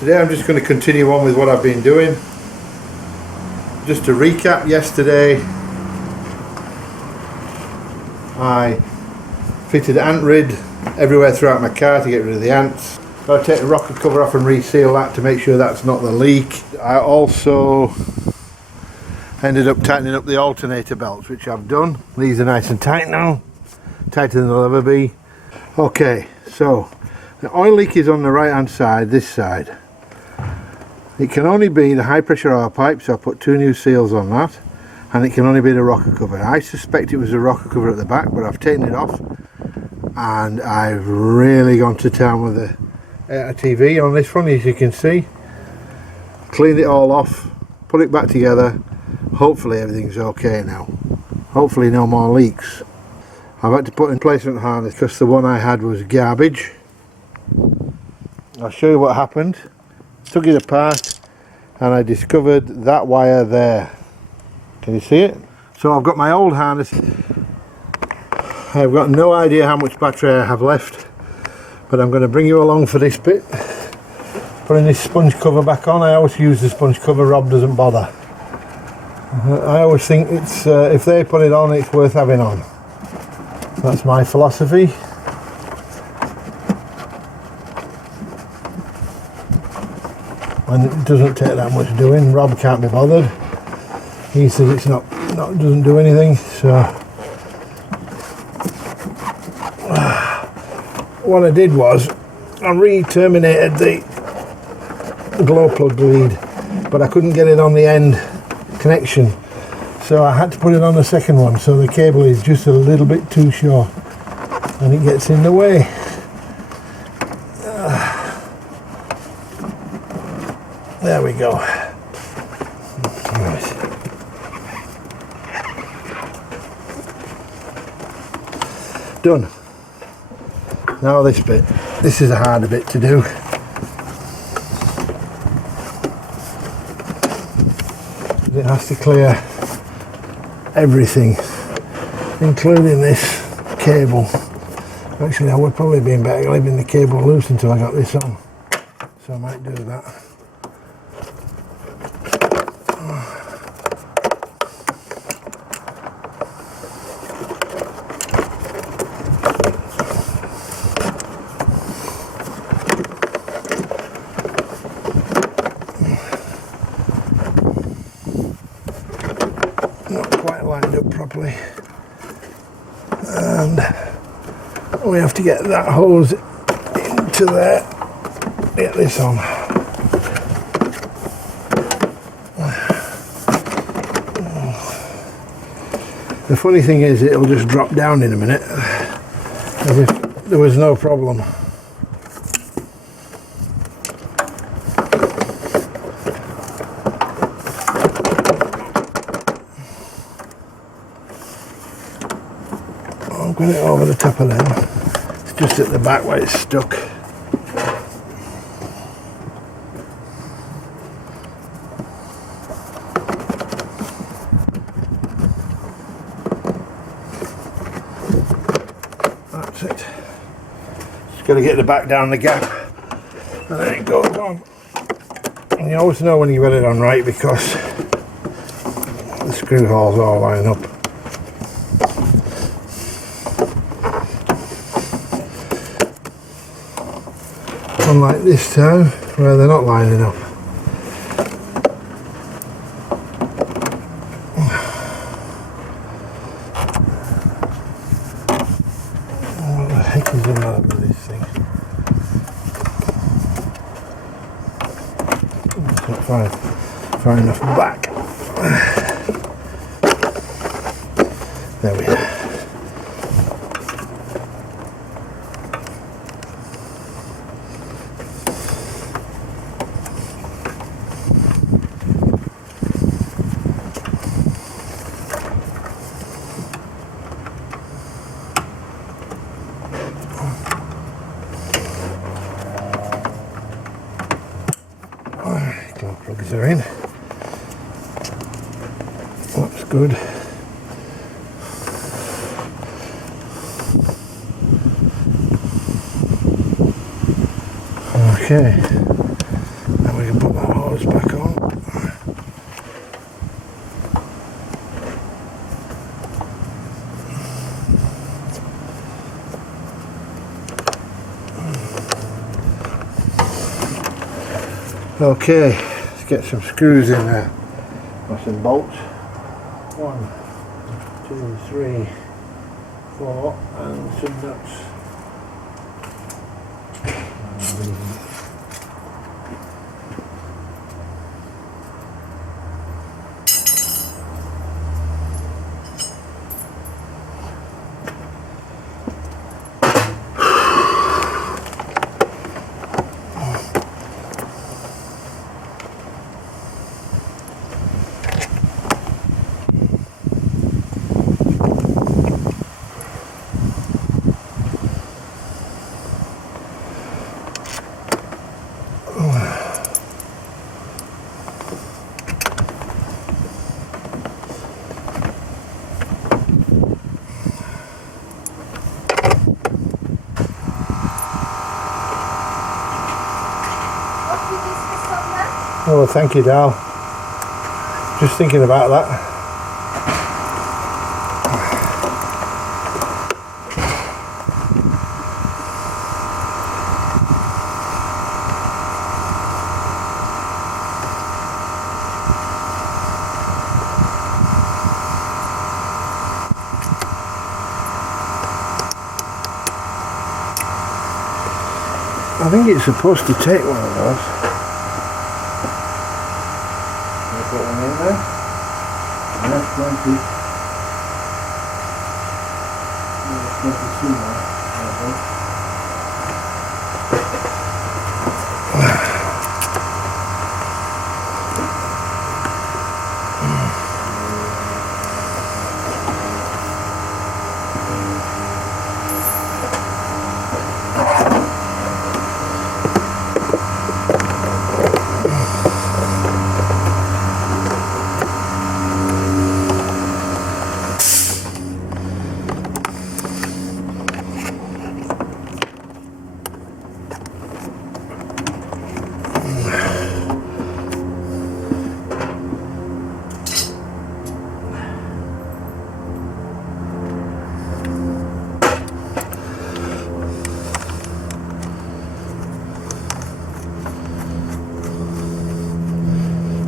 Today I'm just going to continue on with what I've been doing. Just to recap, yesterday I fitted ant rid everywhere throughout my car to get rid of the ants. I'll take the rocker cover off and reseal that to make sure that's not the leak. I also ended up tightening up the alternator belts, which I've done. These are nice and tight now, tighter than they'll ever be. Okay, so the oil leak is on the right hand side, this side. It can only be the high pressure oil pipe, so I put 2 new seals on that, and it can only be the rocker cover. I suspect it was the rocker cover at the back, but I've taken it off and I've really gone to town with the TV on this one, as you can see. Cleaned it all off, put it back together. Hopefully everything's okay now. Hopefully no more leaks. I've had to put in replacement harness because the one I had was garbage. I'll show you what happened. Took it apart and I discovered that wire there. Can you see it? So I've got my old harness. I've got no idea how much battery I have left, but I'm going to bring you along for this bit. Putting this sponge cover back on. I always use the sponge cover, Rob doesn't bother. I always think it's if they put it on, it's worth having on. That's my philosophy. And it doesn't take that much doing. Rob can't be bothered. He says it's doesn't do anything. So what I did was I re-terminated the glow plug lead, but I couldn't get it on the end connection, so I had to put it on the second one, so the cable is just a little bit too short and it gets in the way. There we go. Right. Done. Now this bit. This is a harder bit to do. It has to clear everything, including this cable. Actually, I would probably be better leaving the cable loose until I got this on, so I might do that. Not quite lined up properly, and we have to get that hose into there, get this on. The funny thing is it'll just drop down in a minute as if there was no problem. I'll get it over the top of them. It's just at the back where it's stuck. That's it. Just got to get the back down the gap and then it goes on. And you always know when you got it on right because the screw holes all line up. Unlike this time where they're not lining up. What the heck is the matter with this thing? It's not far enough back. There we are. Glow plugs are in. That's good. Okay, covers back on. Okay, let's get some screws in there, or some bolts. 1, 2, 3, 4, and some nuts. Oh, thank you, Dal. Just thinking about that. I think it's supposed to take one of those. Put one in there. And that's 20. That's 22 now, I think.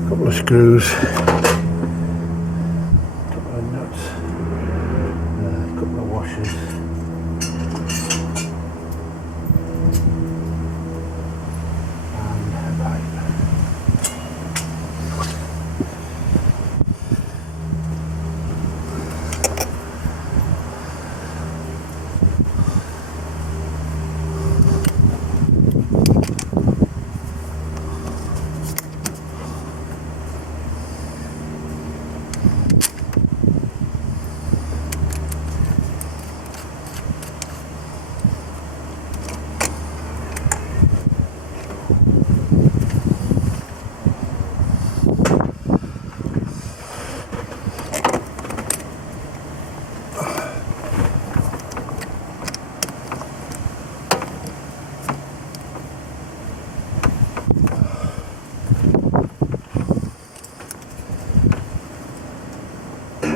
Couple of screws, couple of nuts, a couple of washers, and a pipe.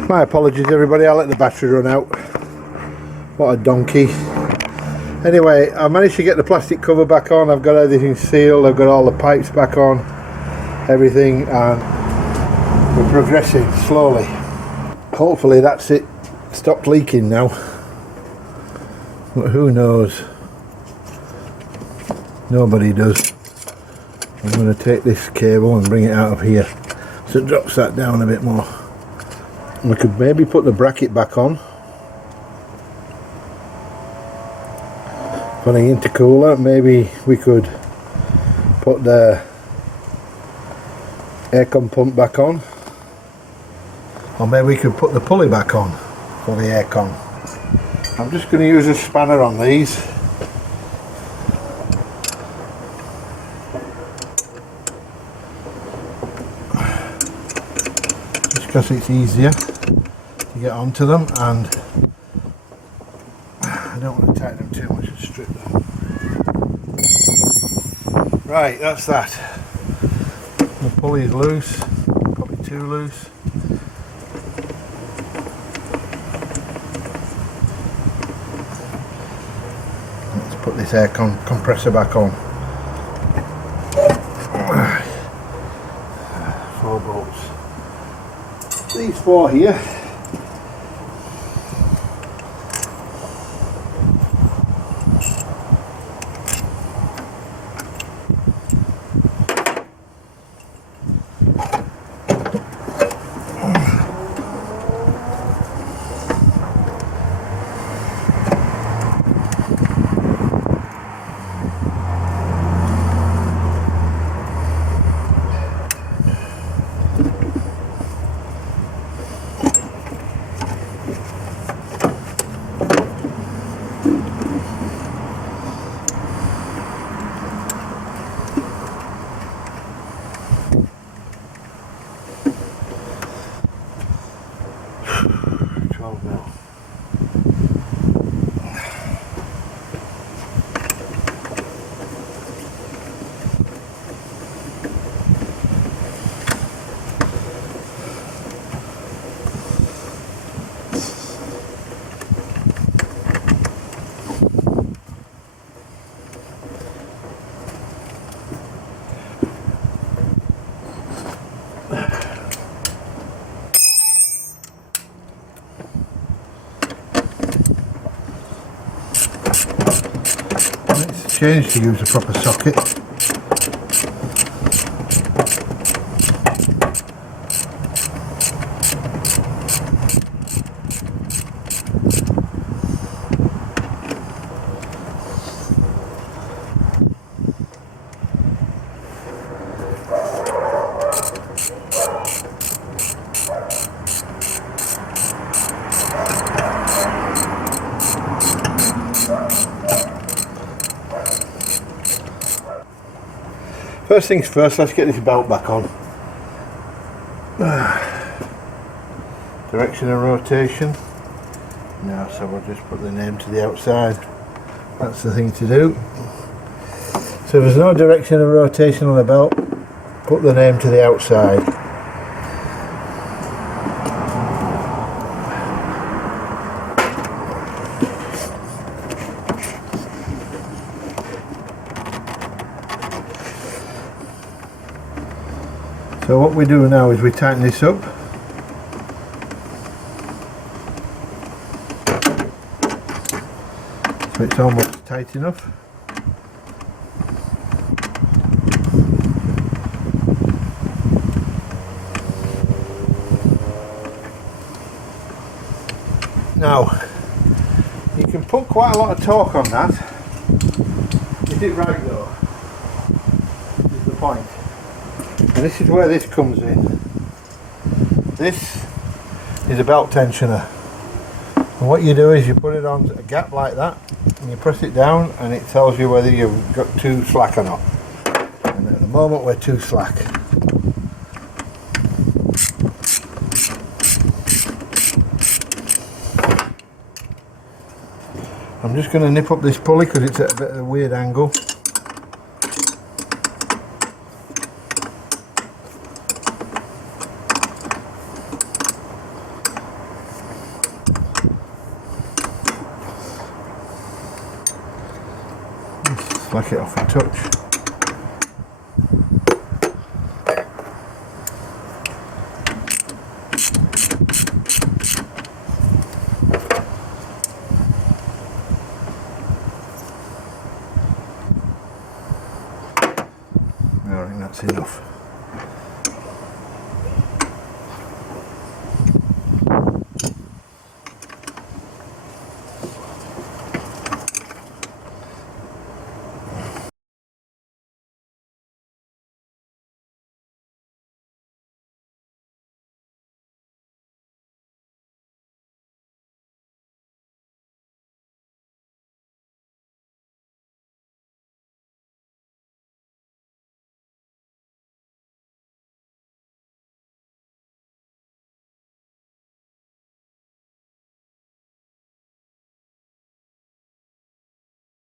My apologies everybody, I let the battery run out. What a donkey. Anyway, I managed to get the plastic cover back on, I've got everything sealed, I've got all the pipes back on, everything, and we're progressing slowly. Hopefully that's it, stopped leaking now. But who knows? Nobody does. I'm going to take this cable and bring it out of here so it drops that down a bit more. We could maybe put the bracket back on for the intercooler. Maybe we could put the aircon pump back on, or maybe we could put the pulley back on for the aircon. I'm just going to use a spanner on these. Just because it's easier to get onto them, and I don't want to tighten them too much and strip them. Right, that's that. The pulley is loose, probably too loose. Let's put this air compressor back on. 4 bolts. These 4 here. It's changed to use a proper socket. First things first, let's get this belt back on. Direction of rotation. Now, so we'll just put the name to the outside. That's the thing to do. So if there's no direction of rotation on the belt, put the name to the outside. So what we do now is we tighten this up. So it's almost tight enough. Now, you can put quite a lot of torque on that. Is it right though? This is the point. And this is where this comes in. This is a belt tensioner. And what you do is you put it on a gap like that and you press it down and it tells you whether you've got too slack or not. And at the moment we're too slack. I'm just going to nip up this pulley because it's at a bit of a weird angle. Slack it off a touch. I think that's enough.